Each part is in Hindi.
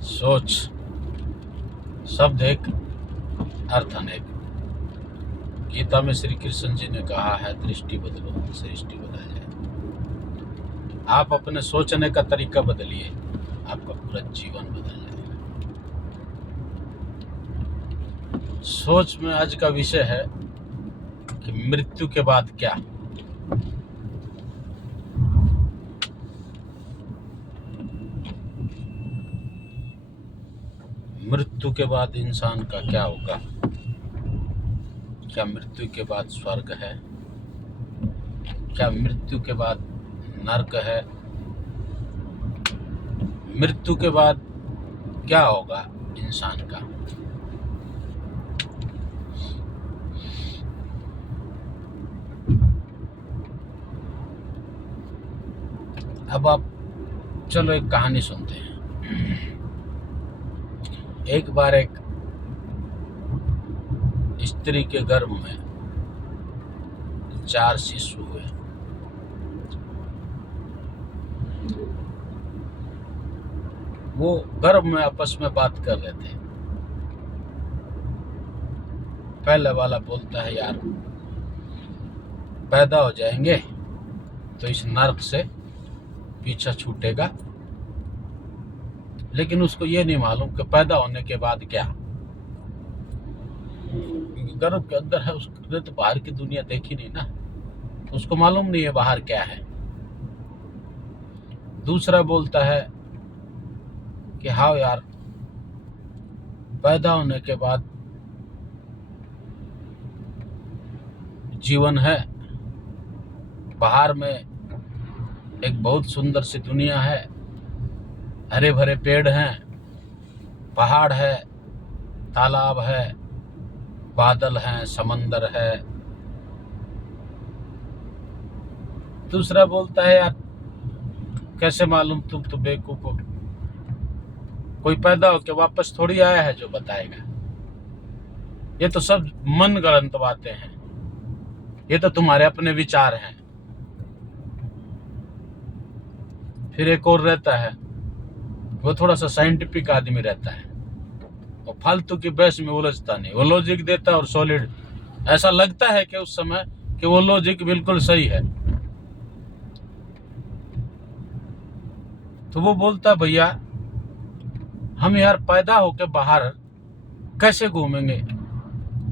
सोच शब्द एक, अर्थ अनेक। गीता में श्री कृष्ण जी ने कहा है, दृष्टि बदलो सृष्टि बदल जाए। आप अपने सोचने का तरीका बदलिए, आपका पूरा जीवन बदल जाएगा। सोच में आज का विषय है कि मृत्यु के बाद क्या। मृत्यु के बाद इंसान का क्या होगा? क्या मृत्यु के बाद स्वर्ग है? क्या मृत्यु के बाद नरक है? मृत्यु के बाद क्या होगा इंसान का? अब आप चलो एक कहानी सुनते हैं। एक बार एक स्त्री के गर्भ में 4 शिशु हुए। वो गर्भ में आपस में बात कर रहे थे। पहले वाला बोलता है, यार पैदा हो जाएंगे तो इस नर्क से पीछा छूटेगा, लेकिन उसको ये नहीं मालूम कि पैदा होने के बाद क्या। गर्भ के अंदर है, उसने तो बाहर की दुनिया देखी नहीं ना, उसको मालूम नहीं है बाहर क्या है। दूसरा बोलता है कि हाँ यार, पैदा होने के बाद जीवन है, बाहर में एक बहुत सुंदर सी दुनिया है, हरे भरे पेड़ हैं, पहाड़ है, तालाब है, बादल हैं, समंदर है। दूसरा बोलता है, यार कैसे मालूम, तुम तो बेवकूफ हो, कोई पैदा होकर वापस थोड़ी आया है जो बताएगा। ये तो सब मन गढ़ंत बातें हैं, ये तो तुम्हारे अपने विचार हैं। फिर एक और रहता है, वो थोड़ा सा साइंटिफिक आदमी रहता है, वो फालतू की बहस में उलझता नहीं, वो लॉजिक देता है और सॉलिड। ऐसा लगता है कि उस समय कि वो लॉजिक बिल्कुल सही है। तो वो बोलता है, भैया हम यार पैदा होके बाहर कैसे घूमेंगे,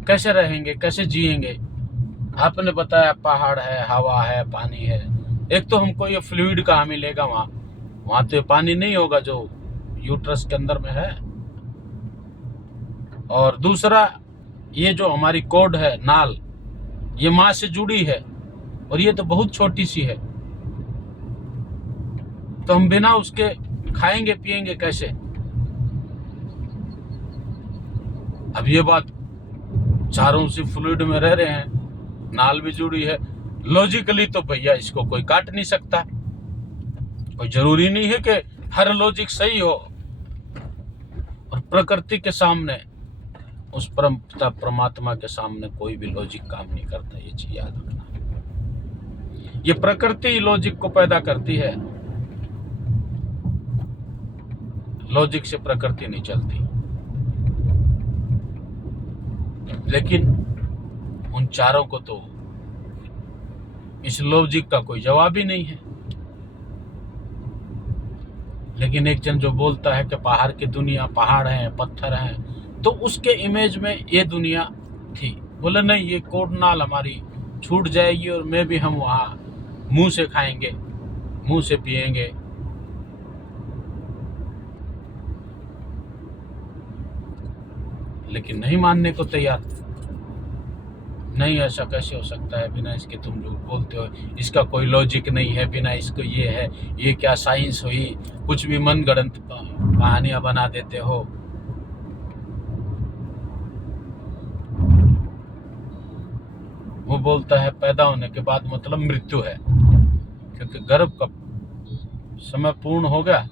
कैसे रहेंगे, कैसे जिएंगे। आपने बताया पहाड़ है, हवा है, पानी है। एक तो हमको ये फ्लूइड कहाँ मिलेगा, वहां तो पानी नहीं होगा जो यूट्रस के अंदर में है। और दूसरा, ये जो हमारी कोड है, नाल, ये माँ से जुड़ी है और ये तो बहुत छोटी सी है, तो हम बिना उसके खाएंगे पिएंगे कैसे। अब ये बात, चारों उसी फ्लूइड में रह रहे हैं, नाल भी जुड़ी है, लॉजिकली तो भैया इसको कोई काट नहीं सकता। कोई जरूरी नहीं है कि हर लॉजिक सही हो। और प्रकृति के सामने, उस परम पिता परमात्मा के सामने कोई भी लॉजिक काम नहीं करता। ये चीज याद रखना। ये प्रकृति लॉजिक को पैदा करती है, लॉजिक से प्रकृति नहीं चलती। लेकिन उन चारों को तो इस लॉजिक का कोई जवाब ही नहीं है। लेकिन एक जन जो बोलता है कि बाहर की दुनिया पहाड़ हैं, पत्थर हैं, तो उसके इमेज में ये दुनिया थी। बोले नहीं, ये कोडनाल हमारी छूट जाएगी और मैं भी, हम वहाँ मुंह से खाएंगे, मुंह से पिएंगे। लेकिन नहीं मानने को तैयार। नहीं, ऐसा कैसे हो सकता है, बिना इसके तुम झूठ बोलते हो, इसका कोई लॉजिक नहीं है, बिना इसको ये है, ये क्या साइंस हुई, कुछ भी मन गढ़ंत कहानियां बना देते हो। वो बोलता है पैदा होने के बाद मतलब मृत्यु है, क्योंकि गर्भ का समय पूर्ण हो गया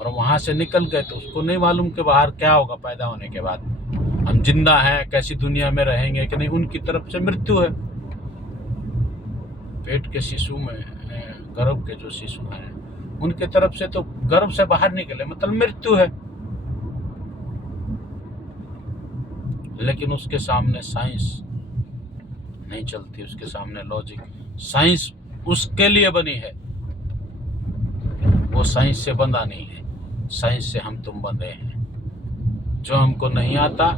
और वहां से निकल गए, तो उसको नहीं मालूम कि बाहर क्या होगा पैदा होने के बाद, हम जिंदा हैं, कैसी दुनिया में रहेंगे कि नहीं। उनकी तरफ से मृत्यु है। पेट के शिशु में, गर्भ के जो शिशु हैं, उनके तरफ से तो गर्भ से बाहर निकले मतलब मृत्यु है। लेकिन उसके सामने साइंस नहीं चलती, उसके सामने लॉजिक। साइंस उसके लिए बनी है, वो साइंस से बंधा नहीं है, साइंस से हम तुम बंधे हैं। जो हमको नहीं आता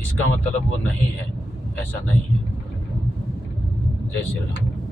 इसका मतलब वो नहीं है, ऐसा नहीं है। जय श्री राम।